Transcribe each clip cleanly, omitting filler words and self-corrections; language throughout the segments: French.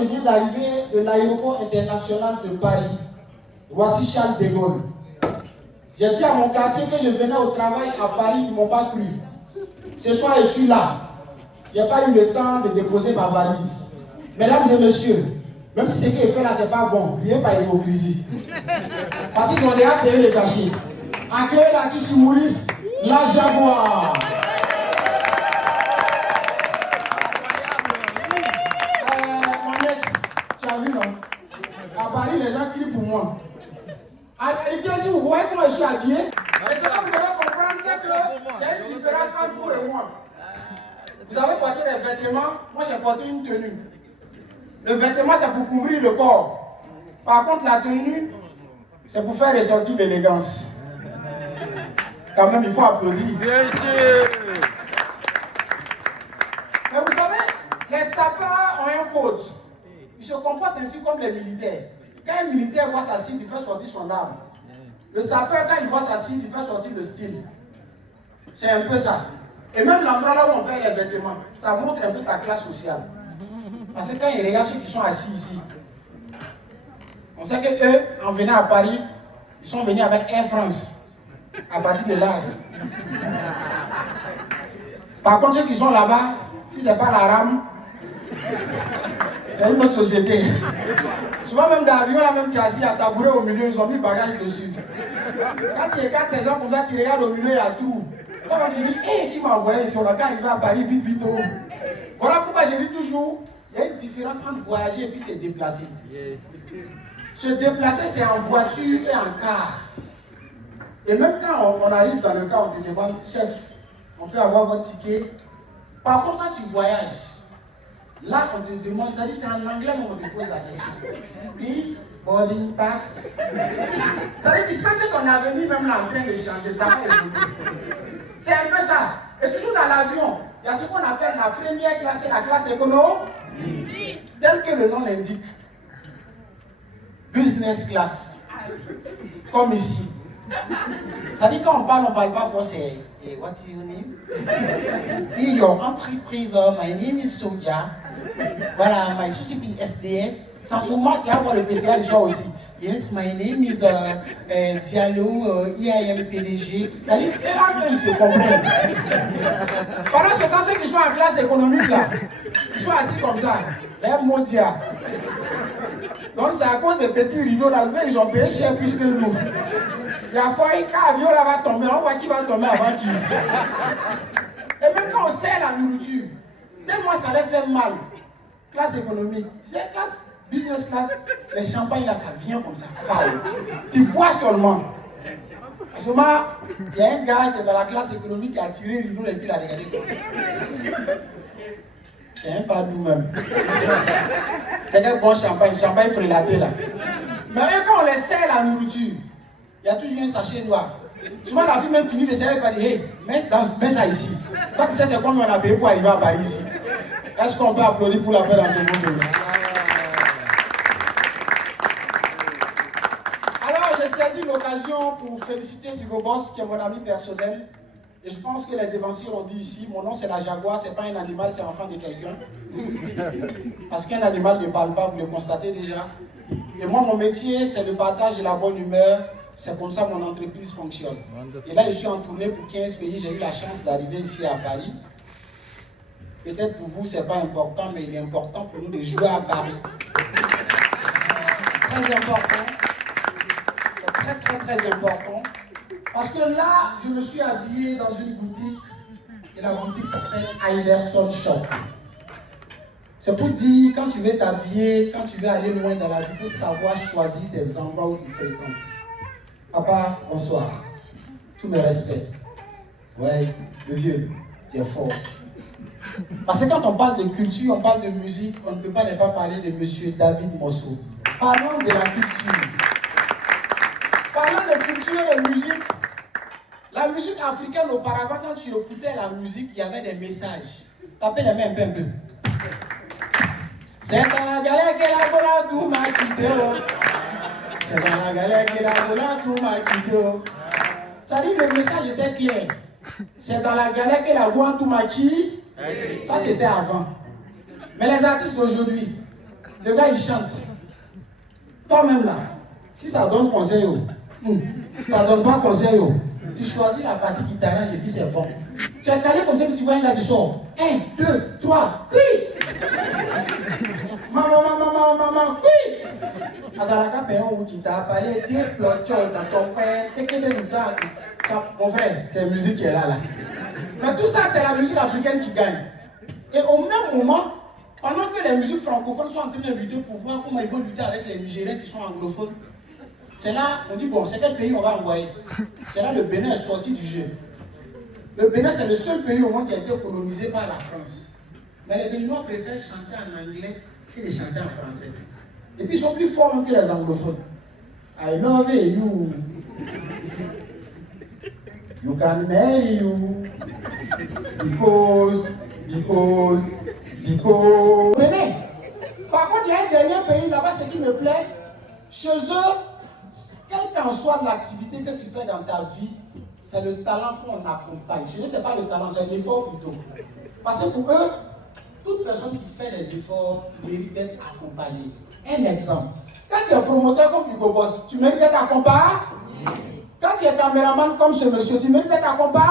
je viens d'arriver de l'aéroport international de Paris. Voici Charles de Gaulle. J'ai dit à mon quartier que je venais au travail à Paris, ils ne m'ont pas cru. Ce soir, je suis là. Il n'y a pas eu le temps de déposer ma valise. Mesdames et messieurs, même si ce qu'il fait là, ce n'est pas bon, n'oubliez pas l'hypocrisie. Parce qu'ils ont déjà payé le cachet. Accueillez l'artiste humoriste, la Jaguar. Mon ex, tu as vu, non? À Paris, les gens crient pour moi. En réalité, si vous voyez comment je suis habillé, mais ce que vous devez comprendre, c'est qu'il y a une différence entre vous et moi. Vous avez porté des vêtements, moi j'ai porté une tenue. Le vêtement, c'est pour couvrir le corps. Par contre, la tenue, c'est pour faire ressortir l'élégance. Quand même, il faut applaudir. Mais vous savez, les sapeurs ont un code. Ils se comportent ainsi comme les militaires. Quand un militaire voit sa cible, il fait sortir son arme. Le sapeur, quand il voit sa cible, il fait sortir le style. C'est un peu ça. Et même l'endroit là où on paye les vêtements, ça montre un peu ta classe sociale. Parce que quand ils regardent ceux qui sont assis ici, on sait qu'eux, en venant à Paris, ils sont venus avec Air France, à partir de là. Par contre, ceux qui sont là-bas, si ce n'est pas la rame, c'est une autre société. Souvent même d'avion, là même tu es assis à tabouret au milieu, ils ont mis bagage dessus. Quand tu écartes tes gens comme ça, tu regardes au milieu, il y a tout. Quand tu dis, hé, qui m'a envoyé ici, on a qu'à arriver à Paris vite, vite. Oh. Voilà pourquoi je dis toujours, il y a une différence entre voyager et puis se déplacer. Se déplacer, c'est en voiture et en car. Et même quand on arrive dans le car, on te demande, chef, on peut avoir votre ticket. Par contre, quand tu voyages, là, on te demande, ça dit, c'est en anglais, mais on te pose la question. Please, boarding pass. Ça dit, tu sens que ton avenir, même là, en train de changer, ça va évoluer. C'est un peu ça. Et toujours dans l'avion, il y a ce qu'on appelle la première classe et la classe économique. Tel que le nom l'indique. Business class. Comme ici. Ça dit, quand on parle pas français. Hey, what's your name? In your entreprise, my name is Soja. Voilà, my society SDF. Sans souvent, tu vas voir le PCA du soir aussi. Yes, my name is Diallo, IAM PDG. Ça dit, même quand ils se comprennent. Pendant ce temps, ceux qui sont en classe économique là, ils sont assis comme ça. Les mondiaux. Donc c'est à cause des petits rideaux là, ils ont payé cher plus que nous. Il y a fois quand l'avion là va tomber, on voit qui va tomber avant qu'ils. Et même quand on sert la nourriture, tellement ça leur fait mal. Classe économique, c'est classe. Business class, les champagnes là, ça vient comme ça, foul. Tu bois seulement. À ce moment, il y a un gars qui est dans la classe économique qui a tiré le rideau et puis il a regardé. C'est un pas doux même. C'est un bon champagne frélaté là. Mais eux, quand on les sert la nourriture, il y a toujours un sachet noir. Souvent la fille même finit de servir et pas dire, hey, mets ça ici. Toi tu sais c'est combien on a payé pour arriver à Paris ici. Est-ce qu'on peut applaudir pour la paix dans ce monde? L'occasion pour féliciter Hugo Boss qui est mon ami personnel et je pense que les dévanciers l'ont dit ici, mon nom c'est la Jaguar, c'est pas un animal, c'est l'enfant de quelqu'un parce qu'un animal ne parle pas, vous le constatez déjà et moi mon métier c'est le partage de la bonne humeur, c'est comme ça mon entreprise fonctionne et là je suis en tournée pour 15 pays, j'ai eu la chance d'arriver ici à Paris. Peut-être pour vous c'est pas important mais il est important pour nous de jouer à Paris, très important. Très important parce que là je me suis habillé dans une boutique et la boutique s'appelle Iverson Shop. C'est pour dire quand tu veux t'habiller, quand tu veux aller loin dans la vie, il faut savoir choisir des endroits où tu fréquentes. Papa, bonsoir, tous mes respects. Ouais, le vieux, tu es fort. Parce que quand on parle de culture, on parle de musique, on ne peut pas ne pas parler de monsieur David Mosso. Parlons de la culture. Parlant de culture et musique, la musique africaine auparavant, quand tu écoutais la musique, il y avait des messages. Tapez les mains un peu. C'est dans la galère que la bola tout m'a quitté. C'est dans la galère que la bola tout m'a quitté. Ça dit, le message était clair. C'est dans la galère que la bola tout m'a quitté. Ça c'était avant. Mais les artistes d'aujourd'hui, Le gars, il chante. Toi-même là, si ça donne conseil, ça donne pas conseil, tu choisis la partie qui t'arrange et puis c'est bon. Tu es calé comme ça que tu vois un gars qui sort. 1, 2, 3, oui. Maman, oui. Azaraka Péon ou qui t'a parlé, t'es plochon dans ton père, t'es que des moutons. Mon frère, c'est la musique qui est là. Mais tout ça, c'est la musique africaine qui gagne. Et au même moment, pendant que les musiques francophones sont en train de lutter pour voir comment ils vont lutter avec les Nigériens qui sont anglophones, c'est là, on dit bon, c'est quel pays on va envoyer? C'est là le Bénin est sorti du jeu. Le Bénin, c'est le seul pays au monde qui a été colonisé par la France. Mais les Béninois préfèrent chanter en anglais que de chanter en français. Et puis ils sont plus forts même que les anglophones. I love you. You can marry you. Because. Bénin. Par contre, il y a un dernier pays là-bas, ce qui me plaît. Chez eux, quelle qu'en soit l'activité que tu fais dans ta vie, c'est le talent qu'on accompagne. Chez eux, ce n'est pas le talent, c'est l'effort plutôt. Parce que pour eux, toute personne qui fait les efforts mérite d'être accompagnée. Un exemple. Quand tu es promoteur comme Hugo Boss, tu mérites d'être accompagné. Quand tu es caméraman comme ce monsieur, tu mérites d'être accompagné.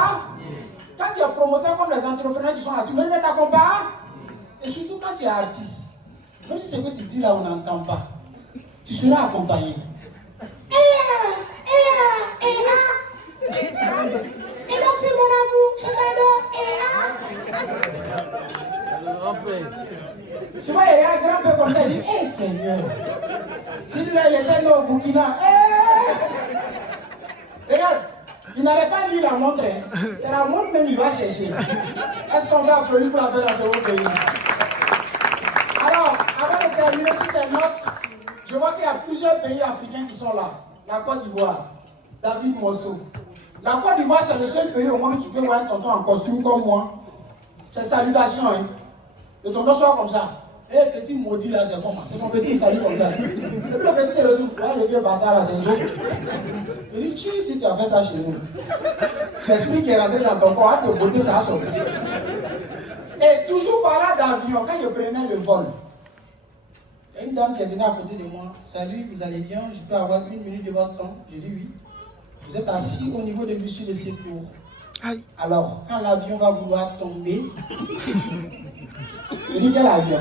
Quand tu es promoteur comme les entrepreneurs qui sont là, tu mérites d'être accompagné. Et surtout quand tu es artiste, même si ce que tu dis là, on n'entend pas, tu seras accompagné. Et donc c'est mon amour, je t'adore. Souvent il y a un grand peu comme ça, il dit, hé Seigneur, si tu là il était là au Burkina, regarde, il n'allait pas lire la montre, c'est la montre même il va chercher. Est-ce qu'on va applaudir pour la paix dans ce beau pays? Alors, avant de terminer sur ces notes, je vois qu'il y a plusieurs pays africains qui sont là. La Côte d'Ivoire, David Mosso. La Côte d'Ivoire, c'est le seul pays au monde où tu peux voir un tonton en costume comme moi. C'est salutations, hein. Le tonton sort comme ça. Eh, petit maudit là, c'est comment? C'est son petit, il salue comme ça. Et puis le petit, c'est le tout. Ouais, le vieux bâtard là, c'est ça. Il dit, tu si tu as fait ça chez nous. L'esprit qui est rentré dans ton corps, à te beauté, ça a sorti. Et toujours par là d'avion, quand je prenais le vol, il y a une dame qui est venue à côté de moi. Salut, vous allez bien? Je peux avoir 1 minute de votre temps? J'ai dit oui. Vous êtes assis au niveau de l'issue de secours. Alors, quand l'avion va vouloir tomber, il dit quel avion?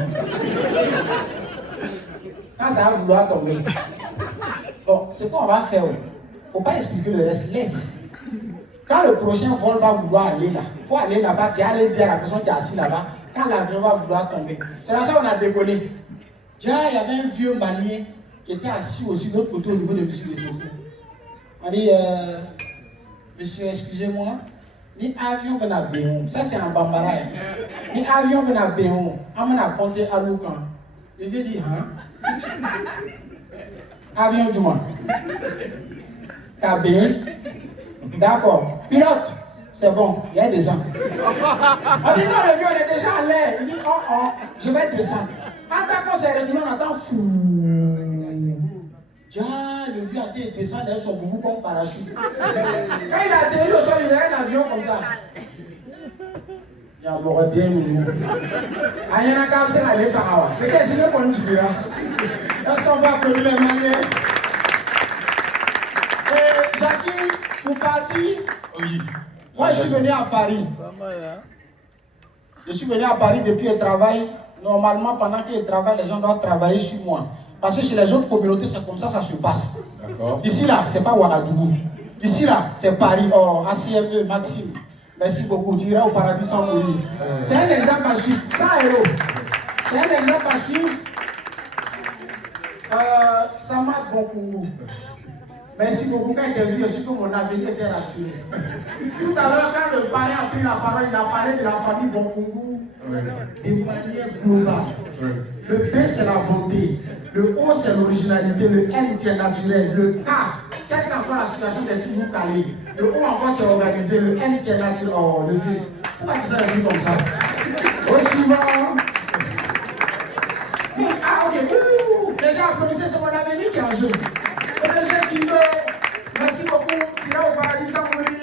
Quand ça va vouloir tomber. Bon, c'est quoi on va faire? Il ne faut pas expliquer le reste, laisse. Quand le prochain vol va vouloir aller là, il faut aller là-bas, tu vas aller dire à la personne qui est assise là-bas, quand l'avion va vouloir tomber. C'est là ça qu'on a décollé. Déjà, il y avait un vieux malien qui était assis aussi de l'autre côté au niveau de l'issue de secours. On dit, monsieur, excusez-moi, ni avion ben a béon, ça c'est un bambara, ni avion ben a béon, on m'a compté à l'oukan. Le vieux dit, hein? Avion du moins. Cabé, d'accord. Pilote, c'est bon, il y a des gens. On dit, non, le vieux, on est déjà en l'air. Il dit, oh, je vais descendre. En tant qu'on s'est retourné, on entend fou. Tiens, le vieux a été descendre derrière son boubou comme parachute. Quand il a atterri au sol, il y a un avion comme ça. Il y a un bien nous. Il y a un cap, c'est la Pharaon. C'est qu'est-ce que qu'on dit là? Est-ce qu'on va applaudir les Maliens? Et Jackie, vous partir? Oui. Moi, je suis venu à Paris. Je suis venu à Paris depuis le travail. Normalement, pendant qu'il travaille, les gens doivent travailler sur moi. Parce que chez les autres communautés, c'est comme ça se passe. Ici, là, c'est pas Ouagadougou. Ici, là, c'est Paris. Oh, ACME, Maxime. Merci beaucoup. Tu iras au paradis sans mourir. C'est un exemple à suivre. 100 euros. C'est un exemple à suivre. Samad Bonkungu. Merci beaucoup. Quand il est venu, je suis que mon avenir était rassuré. Tout à l'heure, quand le parrain a pris la parole, il a parlé de la famille Bonkungu de manière globale. Le B, c'est la bonté. Le O, c'est l'originalité. Le N, c'est naturel. Le K, quelle qu'en soit la situation, tu es toujours calé. Le O, encore, tu es organisé. Le N, c'est naturel. Oh, le V. Pourquoi tu fais un truc comme ça? Au suivant. Mais, ok. Les gens applaudissent, c'est mon avenir qui est en jeu. Et les gens qui veulent, merci beaucoup. Tu iras au paradis sans mourir.